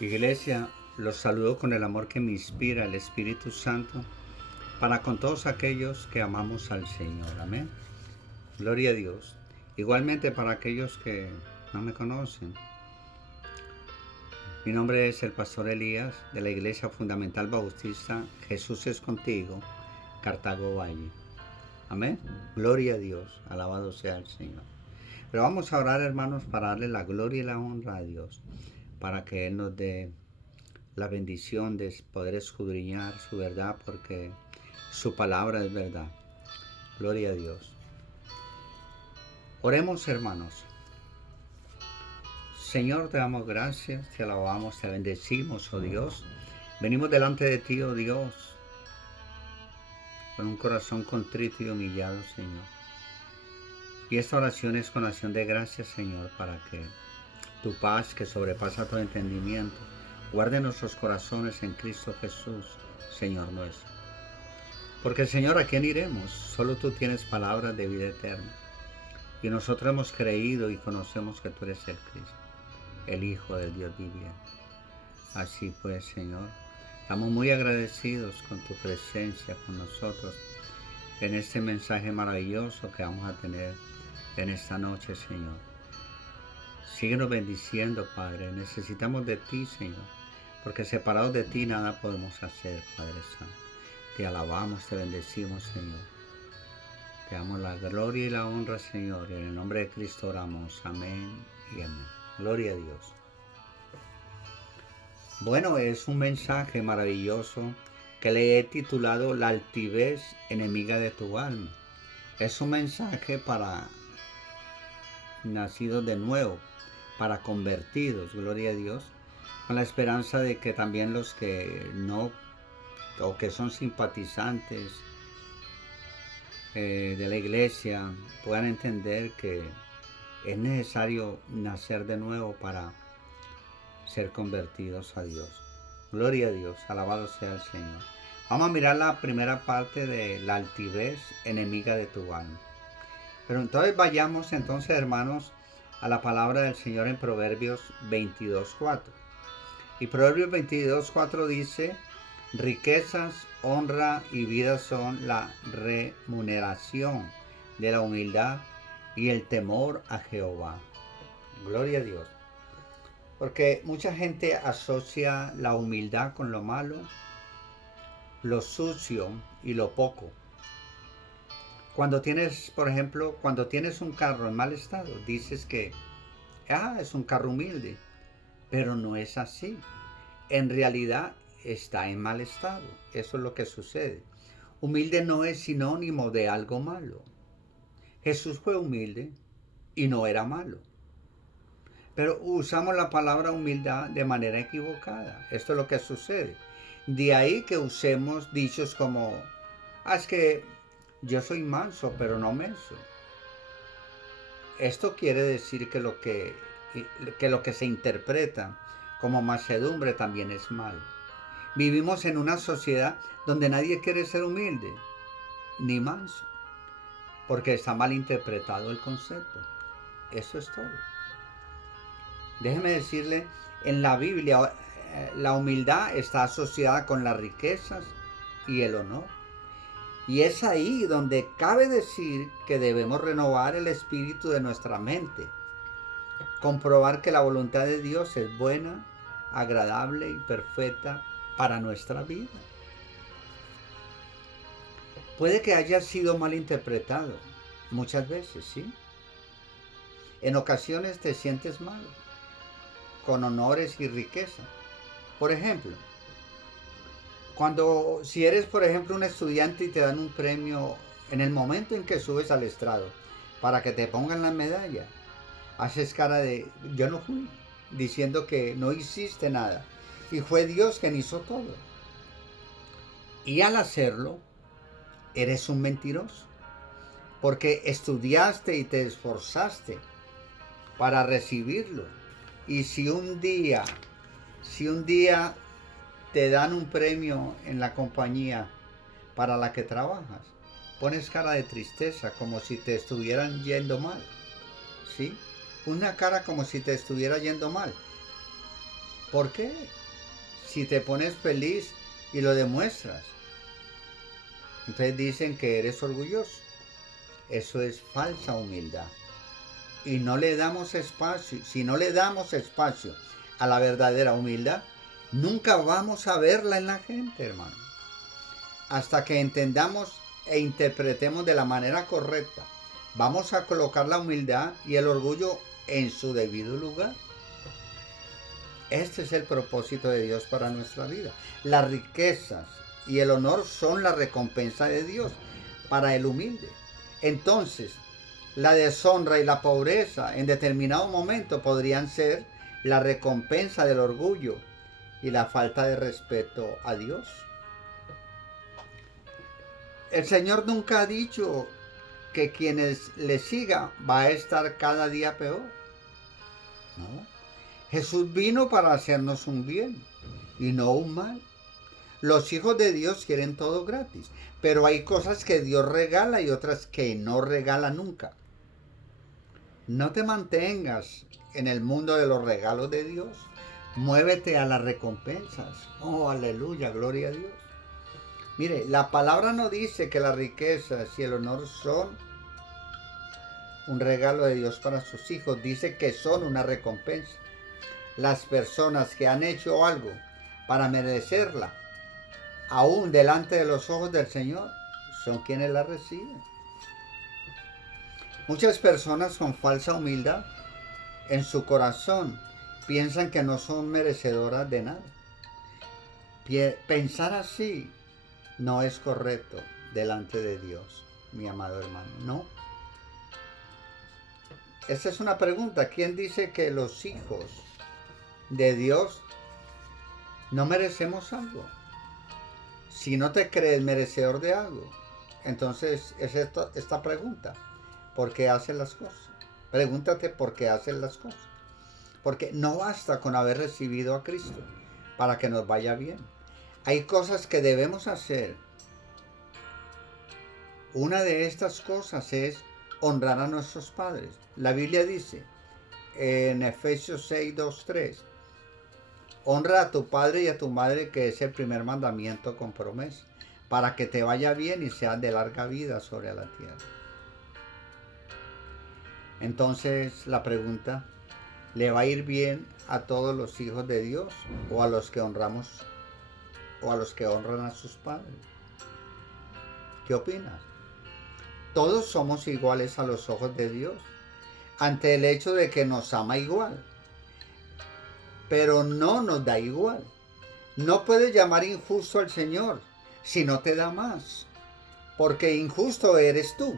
Iglesia, los saludo con el amor que me inspira el Espíritu Santo para con todos aquellos que amamos al Señor. Amén. Gloria a Dios. Igualmente para aquellos que no me conocen. Mi nombre es el Pastor Elías de la Iglesia Fundamental Bautista Jesús es Contigo, Cartago Valle. Amén. Gloria a Dios. Alabado sea el Señor. Pero vamos a orar, hermanos, para darle la gloria y la honra a Dios, para que Él nos dé la bendición de poder escudriñar su verdad, porque su palabra es verdad. Gloria a Dios. Oremos, hermanos. Señor, te damos gracias, te alabamos, te bendecimos, oh Dios. Venimos delante de ti, oh Dios, con un corazón contrito y humillado, Señor. Y esta oración es con acción de gracias, Señor, para que tu paz, que sobrepasa todo entendimiento, guarde nuestros corazones en Cristo Jesús, Señor nuestro. Porque, Señor, ¿a quién iremos? Solo tú tienes palabras de vida eterna. Y nosotros hemos creído y conocemos que tú eres el Cristo, el Hijo del Dios viviente. Así pues, Señor, estamos muy agradecidos con tu presencia con nosotros en este mensaje maravilloso que vamos a tener en esta noche, Señor. Síguenos bendiciendo, Padre. Necesitamos de ti, Señor, porque separados de ti nada podemos hacer, Padre Santo. Te alabamos, te bendecimos, Señor. Te damos la gloria y la honra, Señor. Y en el nombre de Cristo oramos. Amén y amén. Gloria a Dios. Bueno, es un mensaje maravilloso que le he titulado La altivez enemiga de tu alma. Es un mensaje para nacidos de nuevo, para convertidos, gloria a Dios, con la esperanza de que también los que no, o que son simpatizantes de la iglesia, puedan entender que es necesario nacer de nuevo para ser convertidos a Dios. Gloria a Dios, alabado sea el Señor. Vamos a mirar la primera parte de la altivez enemiga de tu alma. Pero entonces vayamos entonces, hermanos, a la palabra del Señor en Proverbios 22:4. Y Proverbios 22:4 dice: riquezas, honra y vida son la remuneración de la humildad y el temor a Jehová. Gloria a Dios. Porque mucha gente asocia la humildad con lo malo, lo sucio y lo poco. Cuando tienes, por ejemplo, cuando tienes un carro en mal estado, dices que es un carro humilde, pero no es así. En realidad está en mal estado. Eso es lo que sucede. Humilde no es sinónimo de algo malo. Jesús fue humilde y no era malo. Pero usamos la palabra humildad de manera equivocada. Esto es lo que sucede. De ahí que usemos dichos como, es que yo soy manso, pero no menso. Esto quiere decir que lo que se interpreta como mansedumbre también es mal. Vivimos en una sociedad donde nadie quiere ser humilde ni manso, porque está mal interpretado el concepto. Eso es todo. Déjeme decirle, en la Biblia la humildad está asociada con las riquezas y el honor. Y es ahí donde cabe decir que debemos renovar el espíritu de nuestra mente, comprobar que la voluntad de Dios es buena, agradable y perfecta para nuestra vida. Puede que haya sido mal interpretado muchas veces, ¿sí? En ocasiones te sientes mal, con honores y riqueza. Por ejemplo, si eres, por ejemplo, un estudiante y te dan un premio en el momento en que subes al estrado para que te pongan la medalla, haces cara de yo no fui, diciendo que no hiciste nada y fue Dios quien hizo todo. Y al hacerlo, eres un mentiroso, porque estudiaste y te esforzaste para recibirlo. Y si un día te dan un premio en la compañía para la que trabajas, pones cara de tristeza, como si te estuvieran yendo mal, ¿sí? Una cara como si te estuviera yendo mal. ¿Por qué? Si te pones feliz y lo demuestras, entonces dicen que eres orgulloso. Eso es falsa humildad. Y no le damos espacio. Si no le damos espacio a la verdadera humildad, nunca vamos a verla en la gente, hermano. Hasta que entendamos e interpretemos de la manera correcta, vamos a colocar la humildad y el orgullo en su debido lugar. Este es el propósito de Dios para nuestra vida. Las riquezas y el honor son la recompensa de Dios para el humilde. Entonces, la deshonra y la pobreza en determinado momento podrían ser la recompensa del orgullo y la falta de respeto a Dios. El Señor nunca ha dicho que quienes le sigan va a estar cada día peor. No. Jesús vino para hacernos un bien y no un mal. Los hijos de Dios quieren todo gratis, pero hay cosas que Dios regala y otras que no regala nunca. No te mantengas en el mundo de los regalos de Dios. Muévete a las recompensas. Oh, aleluya, gloria a Dios. Mire, la palabra no dice que las riquezas y el honor son un regalo de Dios para sus hijos. Dice que son una recompensa. Las personas que han hecho algo para merecerla, aún delante de los ojos del Señor, son quienes la reciben. Muchas personas con falsa humildad en su corazón piensan que no son merecedoras de nada. Pensar así no es correcto delante de Dios, mi amado hermano. No. Esta es una pregunta. ¿Quién dice que los hijos de Dios no merecemos algo? Si no te crees merecedor de algo, entonces es esta pregunta. ¿Por qué haces las cosas? Pregúntate por qué haces las cosas. Porque no basta con haber recibido a Cristo para que nos vaya bien. Hay cosas que debemos hacer. Una de estas cosas es honrar a nuestros padres. La Biblia dice en Efesios 6, 2, 3, honra a tu padre y a tu madre, que es el primer mandamiento con promesa, para que te vaya bien y seas de larga vida sobre la tierra. Entonces la pregunta, ¿le va a ir bien a todos los hijos de Dios o a los que honramos o a los que honran a sus padres? ¿Qué opinas? Todos somos iguales a los ojos de Dios, ante el hecho de que nos ama igual, pero no nos da igual. No puedes llamar injusto al Señor si no te da más, porque injusto eres tú,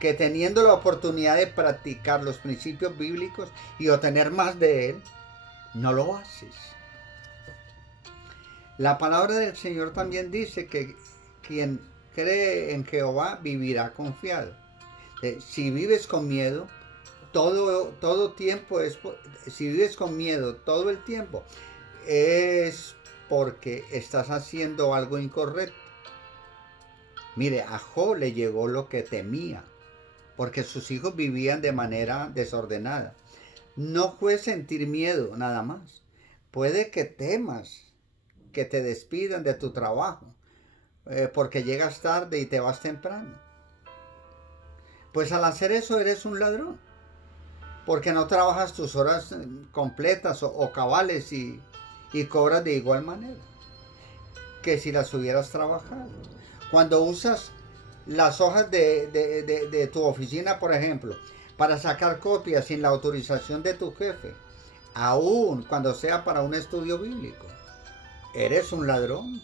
que teniendo la oportunidad de practicar los principios bíblicos y obtener más de Él, no lo haces. La palabra del Señor también dice que quien cree en Jehová vivirá confiado. Si vives con miedo, todo tiempo si vives con miedo todo el tiempo, es porque estás haciendo algo incorrecto. Mire, a Job le llegó lo que temía, porque sus hijos vivían de manera desordenada. No fue sentir miedo nada más. Puede que temas que te despidan de tu trabajo, porque llegas tarde y te vas temprano. Pues al hacer eso eres un ladrón, porque no trabajas tus horas completas o cabales y cobras de igual manera que si las hubieras trabajado. Cuando usas las hojas de tu oficina, por ejemplo, para sacar copias sin la autorización de tu jefe, aun cuando sea para un estudio bíblico, eres un ladrón.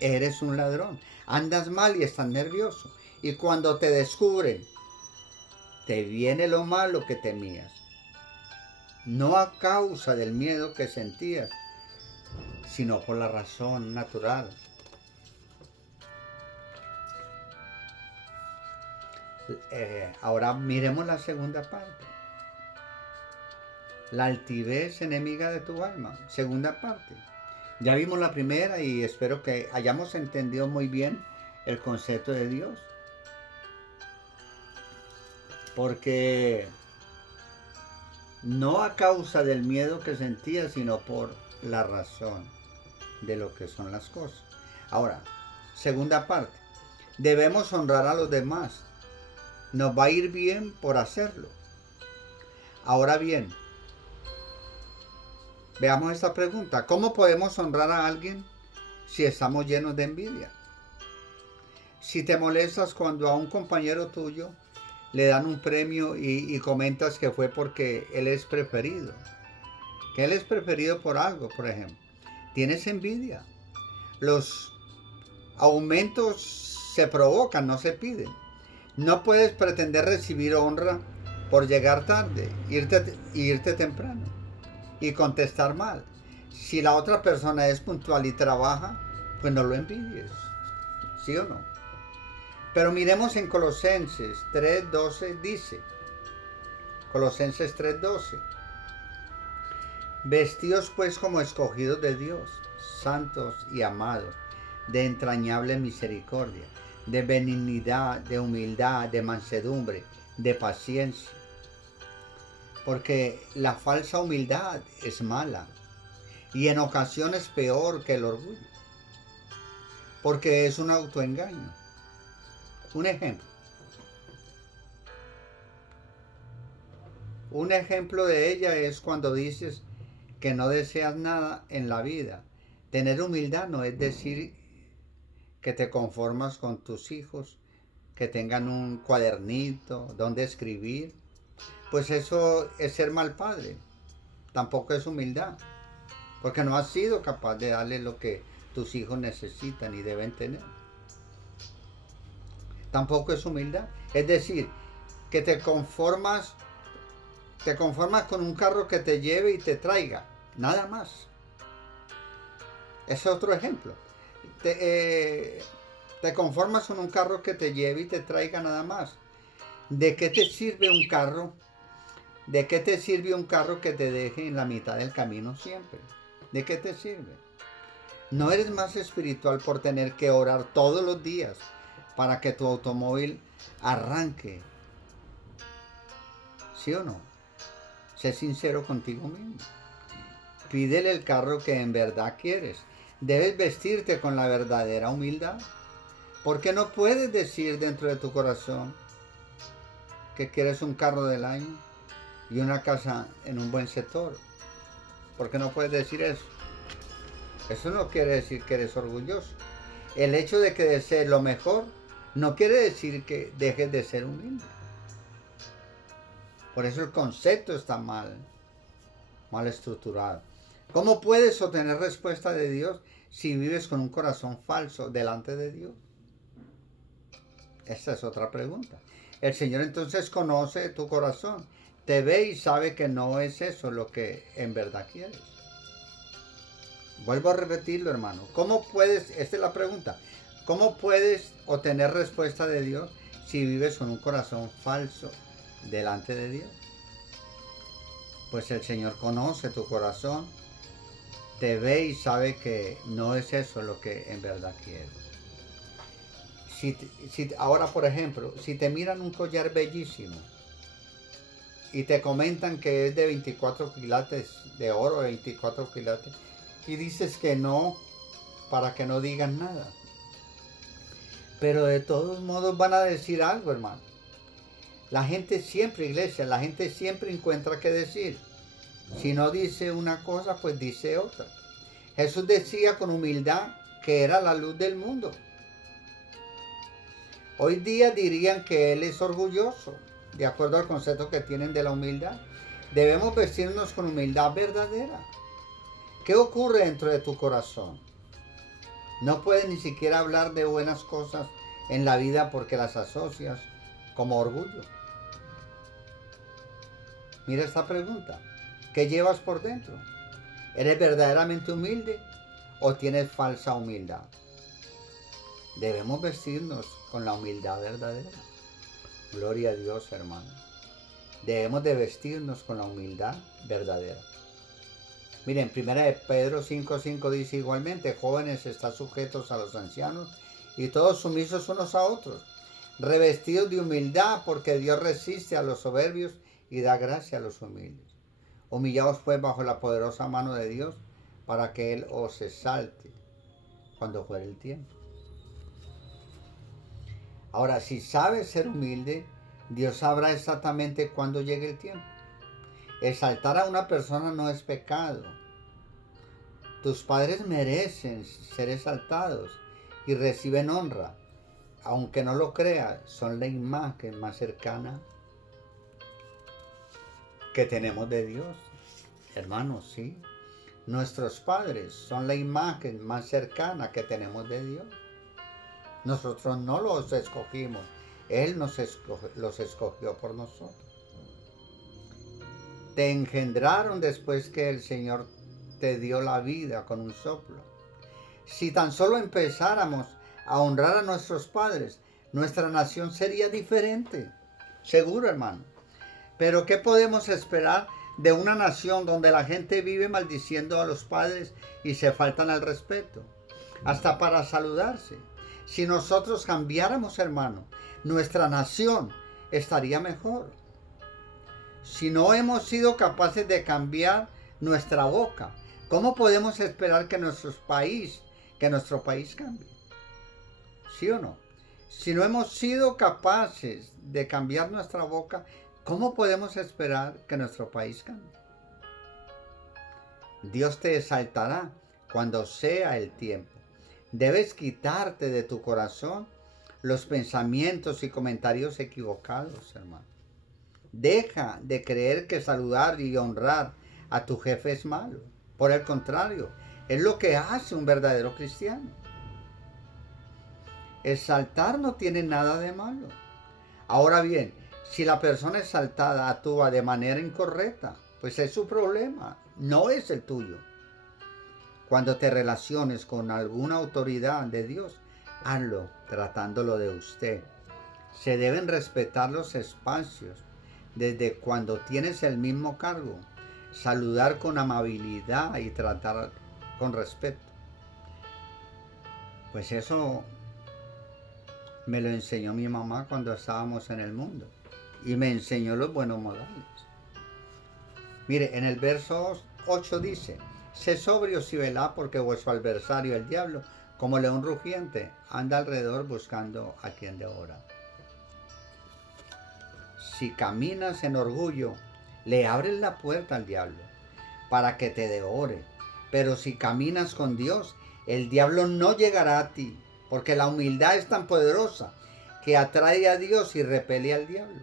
Eres un ladrón. Andas mal y estás nervioso. Y cuando te descubren, te viene lo malo que temías. No a causa del miedo que sentías, sino por la razón natural. Ahora miremos la segunda parte. La altivez enemiga de tu alma. Segunda parte. Ya vimos la primera y espero que hayamos entendido muy bien el concepto de Dios. Porque no a causa del miedo que sentía, sino por la razón de lo que son las cosas. Ahora, segunda parte, debemos honrar a los demás. Nos va a ir bien por hacerlo. Ahora bien, veamos esta pregunta. ¿Cómo podemos honrar a alguien si estamos llenos de envidia? Si te molestas cuando a un compañero tuyo le dan un premio y comentas que fue porque él es preferido, que él es preferido por algo, por ejemplo, tienes envidia. Los aumentos se provocan, no se piden. No puedes pretender recibir honra por llegar tarde, irte temprano y contestar mal. Si la otra persona es puntual y trabaja, pues no lo envidies, ¿sí o no? Pero miremos en Colosenses 3:12 dice, Colosenses 3:12, vestidos pues como escogidos de Dios, santos y amados, de entrañable misericordia, de benignidad, de humildad, de mansedumbre, de paciencia. Porque la falsa humildad es mala y en ocasiones peor que el orgullo, porque es un autoengaño. Un ejemplo de ella es cuando dices que no deseas nada en la vida. Tener humildad no es decir que te conformas con tus hijos, que tengan un cuadernito donde escribir. Pues eso es ser mal padre. Tampoco es humildad, porque no has sido capaz de darle lo que tus hijos necesitan y deben tener. Tampoco es humildad. Es decir, que te conformas con un carro que te lleve y te traiga, nada más. Es otro ejemplo. Te conformas con un carro que te lleve y te traiga nada más. ¿De qué te sirve un carro? ¿De qué te sirve un carro que te deje en la mitad del camino siempre? ¿De qué te sirve? No eres más espiritual por tener que orar todos los días para que tu automóvil arranque. ¿Sí o no? Sé sincero contigo mismo. Pídele el carro que en verdad quieres. Debes vestirte con la verdadera humildad. Porque no puedes decir dentro de tu corazón que quieres un carro del año y una casa en un buen sector. Porque no puedes decir eso. Eso no quiere decir que eres orgulloso. El hecho de que desees lo mejor no quiere decir que dejes de ser humilde. Por eso el concepto está mal estructurado. ¿Cómo puedes obtener respuesta de Dios si vives con un corazón falso delante de Dios? Esa es otra pregunta. El Señor entonces conoce tu corazón, te ve y sabe que no es eso lo que en verdad quieres. Vuelvo a repetirlo, hermano. ¿Cómo puedes, esta es la pregunta, cómo puedes obtener respuesta de Dios si vives con un corazón falso delante de Dios? Pues el Señor conoce tu corazón, te ve y sabe que no es eso lo que en verdad quieres. Ahora, por ejemplo, si te miran un collar bellísimo y te comentan que es de 24 quilates de oro, 24 quilates, y dices que no, para que no digan nada. Pero de todos modos van a decir algo, hermano. La gente siempre, iglesia, la gente siempre encuentra qué decir. Si no dice una cosa, pues dice otra. Jesús decía con humildad que era la luz del mundo. Hoy día dirían que Él es orgulloso, de acuerdo al concepto que tienen de la humildad. Debemos vestirnos con humildad verdadera. ¿Qué ocurre dentro de tu corazón? No puedes ni siquiera hablar de buenas cosas en la vida porque las asocias como orgullo. Mira esta pregunta. ¿Qué llevas por dentro? ¿Eres verdaderamente humilde o tienes falsa humildad? Debemos vestirnos con la humildad verdadera. Gloria a Dios, hermano. Debemos de vestirnos con la humildad verdadera. Miren, 1 Pedro 5:5 dice igualmente, jóvenes, están sujetos a los ancianos y todos sumisos unos a otros, revestidos de humildad porque Dios resiste a los soberbios y da gracia a los humildes. Humillaos pues bajo la poderosa mano de Dios para que Él os exalte cuando fuere el tiempo. Ahora, si sabes ser humilde, Dios sabrá exactamente cuándo llegue el tiempo. Exaltar a una persona no es pecado. Tus padres merecen ser exaltados y reciben honra. Aunque no lo creas, son la imagen más cercana que tenemos de Dios. Hermanos, sí. Nuestros padres son la imagen más cercana que tenemos de Dios. Nosotros no los escogimos. Él los escogió por nosotros. Te engendraron después que el Señor te dio la vida con un soplo. Si tan solo empezáramos a honrar a nuestros padres, nuestra nación sería diferente. Seguro, hermano. Pero ¿qué podemos esperar de una nación donde la gente vive maldiciendo a los padres y se faltan al respeto? Hasta para saludarse. Si nosotros cambiáramos, hermano, nuestra nación estaría mejor. Si no hemos sido capaces de cambiar nuestra boca, ¿cómo podemos esperar que nuestro país cambie? ¿Sí o no? Si no hemos sido capaces de cambiar nuestra boca, ¿cómo podemos esperar que nuestro país cambie? Dios te exaltará cuando sea el tiempo. Debes quitarte de tu corazón los pensamientos y comentarios equivocados, hermano. Deja de creer que saludar y honrar a tu jefe es malo. Por el contrario, es lo que hace un verdadero cristiano. Exaltar no tiene nada de malo. Ahora bien, si la persona exaltada actúa de manera incorrecta, pues es su problema, no es el tuyo. Cuando te relaciones con alguna autoridad de Dios, hazlo tratándolo de usted. Se deben respetar los espacios. Desde cuando tienes el mismo cargo, saludar con amabilidad y tratar con respeto. Pues eso me lo enseñó mi mamá cuando estábamos en el mundo. Y me enseñó los buenos modales. Mire, en el verso 8 dice: sé sobrios y velad, porque vuestro adversario, el diablo, como león rugiente, anda alrededor buscando a quien devorar. Si caminas en orgullo, le abres la puerta al diablo para que te devore. Pero si caminas con Dios, el diablo no llegará a ti, porque la humildad es tan poderosa que atrae a Dios y repele al diablo.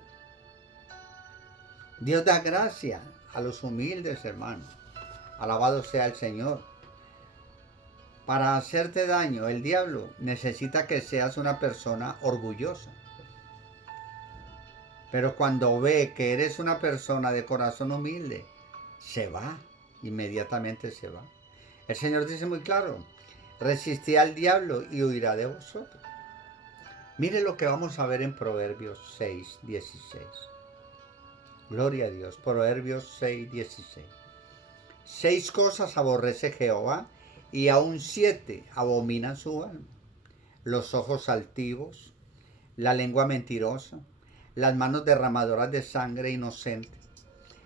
Dios da gracia a los humildes, hermanos. Alabado sea el Señor. Para hacerte daño, el diablo necesita que seas una persona orgullosa. Pero cuando ve que eres una persona de corazón humilde, se va, inmediatamente se va. El Señor dice muy claro: resistid al diablo y huirá de vosotros. Mire lo que vamos a ver en Proverbios 6:16. Gloria a Dios. Proverbios 6:16. 6 cosas aborrece Jehová, y aún 7 abomina su alma: los ojos altivos, la lengua mentirosa, las manos derramadoras de sangre inocente,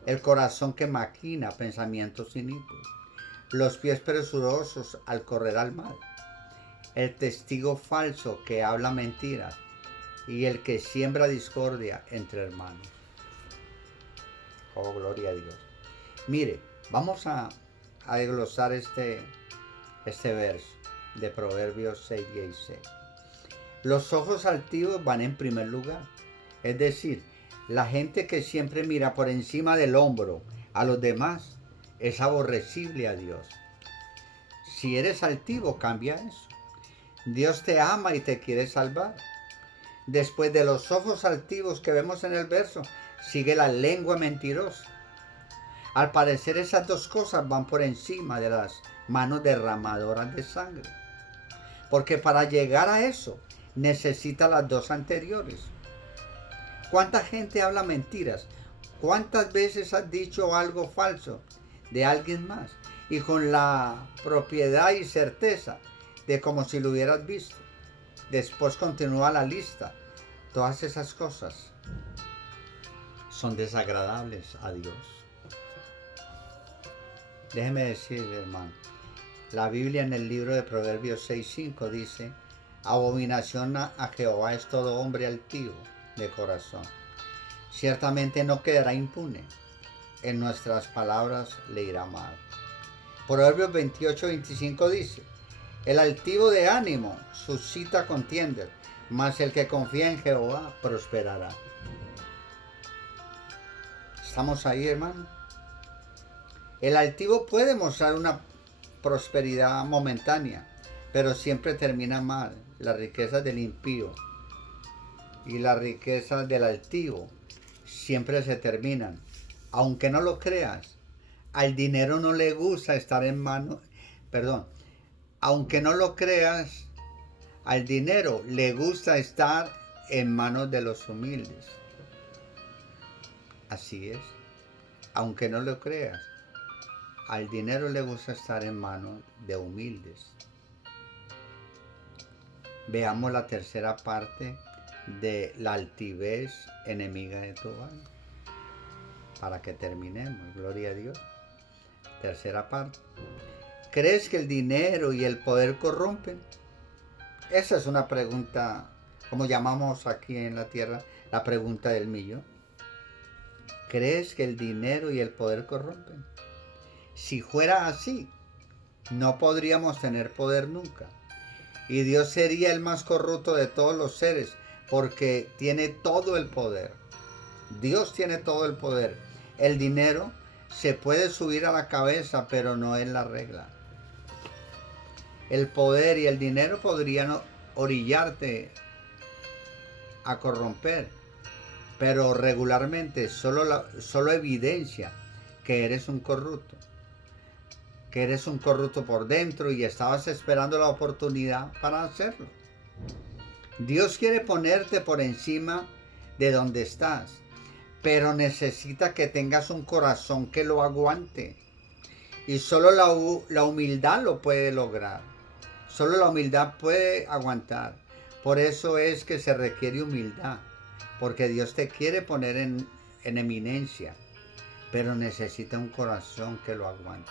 el corazón que maquina pensamientos inicuos, los pies presurosos al correr al mal, el testigo falso que habla mentiras y el que siembra discordia entre hermanos. Oh, gloria a Dios. Mire, vamos a desglosar este verso de Proverbios 6:16. Los ojos altivos van en primer lugar. Es decir, la gente que siempre mira por encima del hombro a los demás es aborrecible a Dios. Si eres altivo, cambia eso. Dios te ama y te quiere salvar. Después de los ojos altivos que vemos en el verso, sigue la lengua mentirosa. Al parecer, esas dos cosas van por encima de las manos derramadoras de sangre. Porque para llegar a eso, necesita las dos anteriores. ¿Cuánta gente habla mentiras? ¿Cuántas veces has dicho algo falso de alguien más? Y con la propiedad y certeza de como si lo hubieras visto. Después continúa la lista. Todas esas cosas son desagradables a Dios. Déjeme decirle, hermano, la Biblia en el libro de Proverbios 6:5 dice: abominación a Jehová es todo hombre altivo de corazón. Ciertamente no quedará impune. En nuestras palabras le irá mal. Proverbios 28:25 dice: el altivo de ánimo suscita contiendas, mas el que confía en Jehová prosperará. ¿Estamos ahí, hermano? El altivo puede mostrar una prosperidad momentánea, pero siempre termina mal. Las riquezas del impío y las riquezas del altivo siempre se terminan. Aunque no lo creas, al dinero no le gusta estar en manos, aunque no lo creas, al dinero le gusta estar en manos de los humildes. Así es. Aunque no lo creas, al dinero le gusta estar en manos de humildes. Veamos la tercera parte de la altivez enemiga de tu alma. Para que terminemos, gloria a Dios. Tercera parte. ¿Crees que el dinero y el poder corrompen? Esa es una pregunta, como llamamos aquí en la tierra, la pregunta del millón. ¿Crees que el dinero y el poder corrompen? Si fuera así, no podríamos tener poder nunca. Y Dios sería el más corrupto de todos los seres, porque tiene todo el poder. Dios tiene todo el poder. El dinero se puede subir a la cabeza, pero no es la regla. El poder y el dinero podrían orillarte a corromper, pero regularmente solo evidencia que eres un corrupto. Que eres un corrupto por dentro y estabas esperando la oportunidad para hacerlo. Dios quiere ponerte por encima de donde estás, pero necesita que tengas un corazón que lo aguante. Y solo la humildad lo puede lograr. Solo la humildad puede aguantar. Por eso es que se requiere humildad, porque Dios te quiere poner en eminencia, pero necesita un corazón que lo aguante.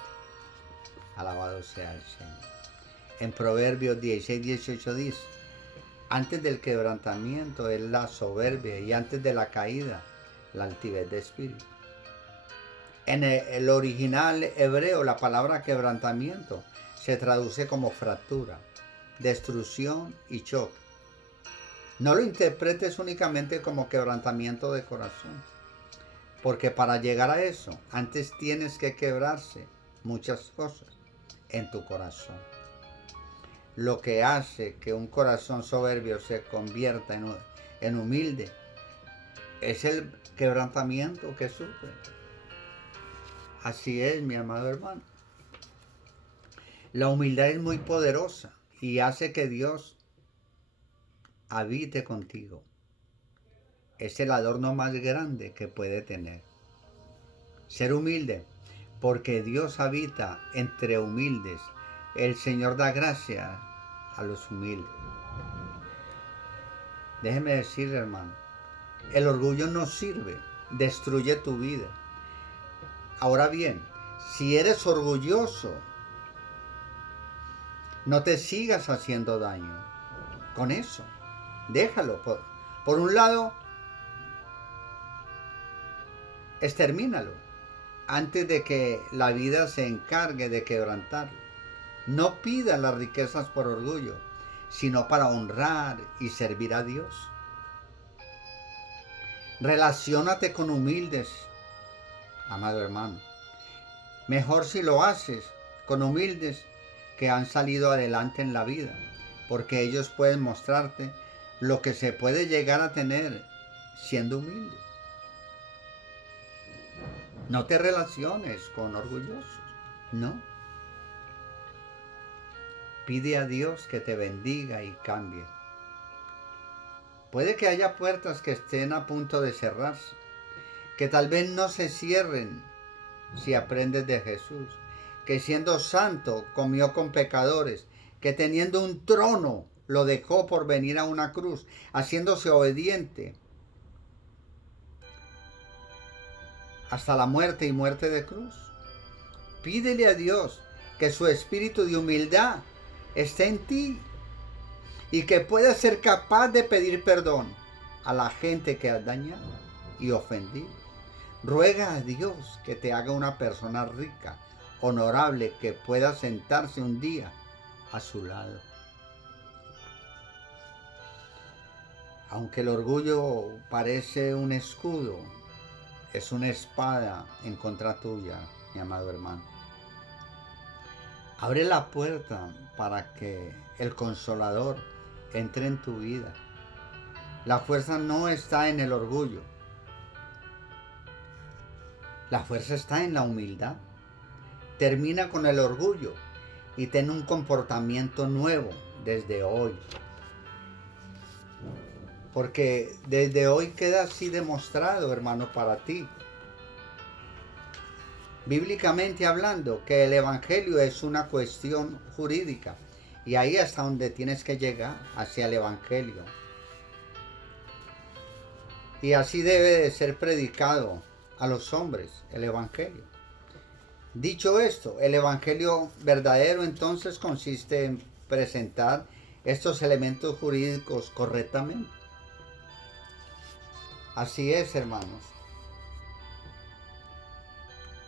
Alabado sea el Señor. En Proverbios 16:18 dice: antes del quebrantamiento es la soberbia, y antes de la caída la altivez de espíritu. En el original hebreo, la palabra quebrantamiento se traduce como fractura, destrucción y choque. No lo interpretes únicamente como quebrantamiento de corazón, porque para llegar a eso, antes tienes que quebrarse muchas cosas en tu corazón. Lo que hace que un corazón soberbio se convierta en humilde es el quebrantamiento que sufre. Así es, mi amado hermano. La humildad es muy poderosa y hace que Dios habite contigo. Es el adorno más grande que puede tener. Ser humilde, porque Dios habita entre humildes. El Señor da gracia a los humildes. Déjeme decirle, hermano, el orgullo no sirve, destruye tu vida. Ahora bien, si eres orgulloso, no te sigas haciendo daño con eso. Déjalo. Por un lado, extermínalo antes de que la vida se encargue de quebrantarlo. No pidas las riquezas por orgullo, sino para honrar y servir a Dios. Relaciónate con humildes, amado hermano. Mejor si lo haces con humildes que han salido adelante en la vida, porque ellos pueden mostrarte lo que se puede llegar a tener siendo humilde. No te relaciones con orgullosos, no. Pide a Dios que te bendiga y cambie. Puede que haya puertas que estén a punto de cerrarse, que tal vez no se cierren si aprendes de Jesús, que siendo santo comió con pecadores, que teniendo un trono lo dejó por venir a una cruz, haciéndose obediente hasta la muerte y muerte de cruz. pídele a Dios que su espíritu de humildad esté en ti y que puedas ser capaz de pedir perdón a la gente que has dañado y ofendido. Ruega a Dios que te haga una persona rica, honorable, que pueda sentarse un día a su lado. Aunque el orgullo parece un escudo, es una espada en contra tuya, mi amado hermano. Abre la puerta para que el Consolador entre en tu vida. La fuerza no está en el orgullo. La fuerza está en la humildad. Termina con el orgullo y ten un comportamiento nuevo desde hoy. Porque desde hoy queda así demostrado, hermano, para ti, bíblicamente hablando, que el evangelio es una cuestión jurídica. Y ahí es hasta donde tienes que llegar, hacia el evangelio. Y así debe de ser predicado a los hombres, el evangelio. Dicho esto, el evangelio verdadero entonces consiste en presentar estos elementos jurídicos correctamente. Así es, hermanos.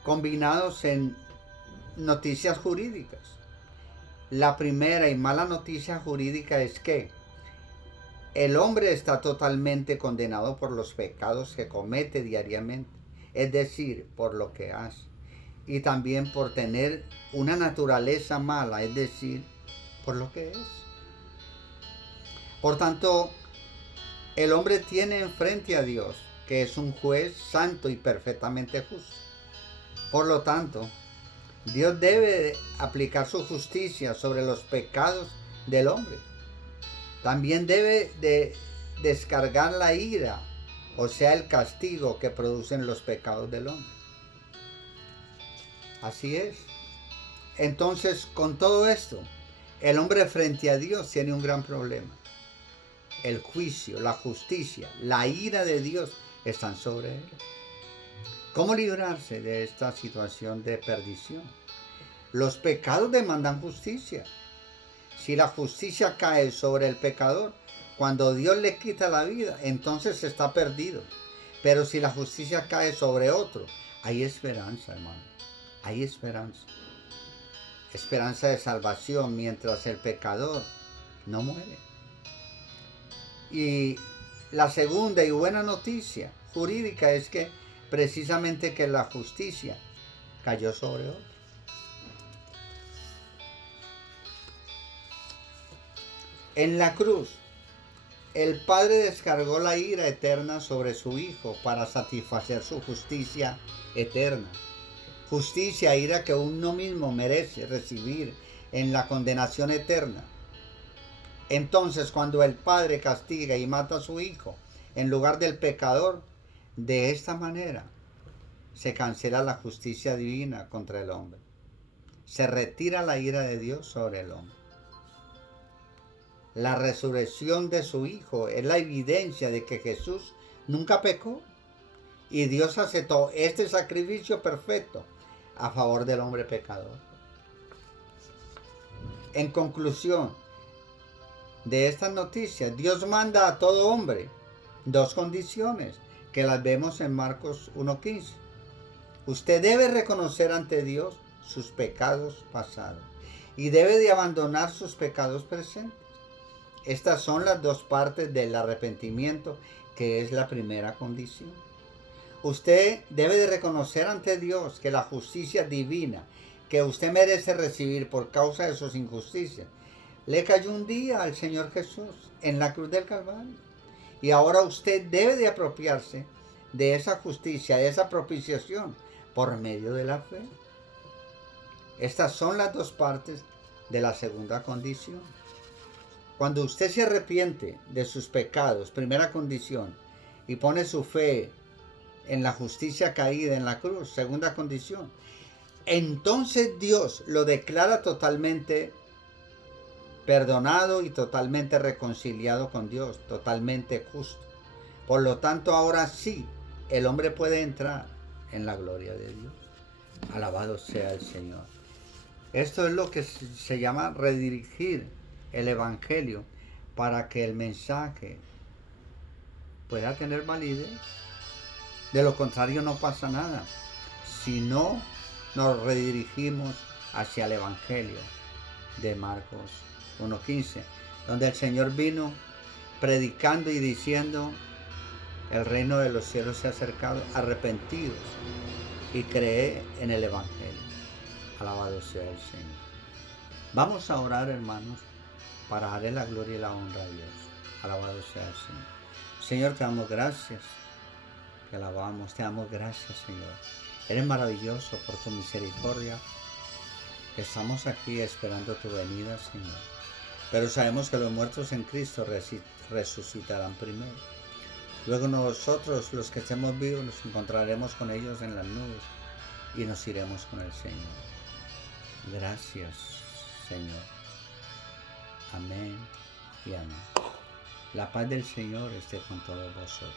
Combinados en noticias jurídicas. La primera y mala noticia jurídica es que el hombre está totalmente condenado por los pecados que comete diariamente, es decir, por lo que hace, y también por tener una naturaleza mala, es decir, por lo que es. Por tanto, el hombre tiene enfrente a Dios, que es un juez santo y perfectamente justo. Por lo tanto, Dios debe aplicar su justicia sobre los pecados del hombre. También debe de descargar la ira, o sea, el castigo que producen los pecados del hombre. Así es. Entonces, con todo esto, el hombre frente a Dios tiene un gran problema. El juicio, la justicia, la ira de Dios están sobre él. ¿Cómo librarse de esta situación de perdición? Los pecados demandan justicia. Si la justicia cae sobre el pecador, cuando Dios le quita la vida, entonces está perdido. Pero si la justicia cae sobre otro, hay esperanza, hermano. Hay esperanza. Esperanza de salvación mientras el pecador no muere. Y la segunda y buena noticia jurídica es que precisamente que la justicia cayó sobre otro. En la cruz, el Padre descargó la ira eterna sobre su Hijo para satisfacer su justicia eterna. Justicia, ira que uno mismo merece recibir en la condenación eterna. Entonces, cuando el Padre castiga y mata a su Hijo en lugar del pecador, de esta manera se cancela la justicia divina contra el hombre. Se retira la ira de Dios sobre el hombre. La resurrección de su Hijo es la evidencia de que Jesús nunca pecó y Dios aceptó este sacrificio perfecto a favor del hombre pecador. En conclusión de estas noticias, Dios manda a todo hombre dos condiciones que las vemos en Marcos 1:15. Usted debe reconocer ante Dios sus pecados pasados y debe de abandonar sus pecados presentes. Estas son las dos partes del arrepentimiento, que es la primera condición. Usted debe de reconocer ante Dios que la justicia divina que usted merece recibir por causa de sus injusticias le cayó un día al Señor Jesús en la cruz del Calvario. Y ahora usted debe de apropiarse de esa justicia, de esa propiciación, por medio de la fe. Estas son las dos partes de la segunda condición. Cuando usted se arrepiente de sus pecados, primera condición, y pone su fe en la justicia caída en la cruz, segunda condición, entonces Dios lo declara totalmente perdonado y totalmente reconciliado con Dios, totalmente justo. Por lo tanto, ahora sí, el hombre puede entrar en la gloria de Dios. Alabado sea el Señor. Esto es lo que se llama redirigir el Evangelio para que el mensaje pueda tener validez. De lo contrario no pasa nada. Si no nos redirigimos hacia el Evangelio de Marcos 1:15, donde el Señor vino predicando y diciendo: el reino de los cielos se ha acercado, arrepentidos y cree en el Evangelio. Alabado sea el Señor. Vamos a orar, hermanos, para darle la gloria y la honra a Dios. Alabado sea el Señor. Señor, te damos gracias, te alabamos, te damos gracias, Señor. Eres maravilloso por tu misericordia. Estamos aquí esperando tu venida, Señor. Pero sabemos que los muertos en Cristo resucitarán primero. Luego nosotros, los que estemos vivos, nos encontraremos con ellos en las nubes y nos iremos con el Señor. Gracias, Señor. Amén y amén. La paz del Señor esté con todos vosotros.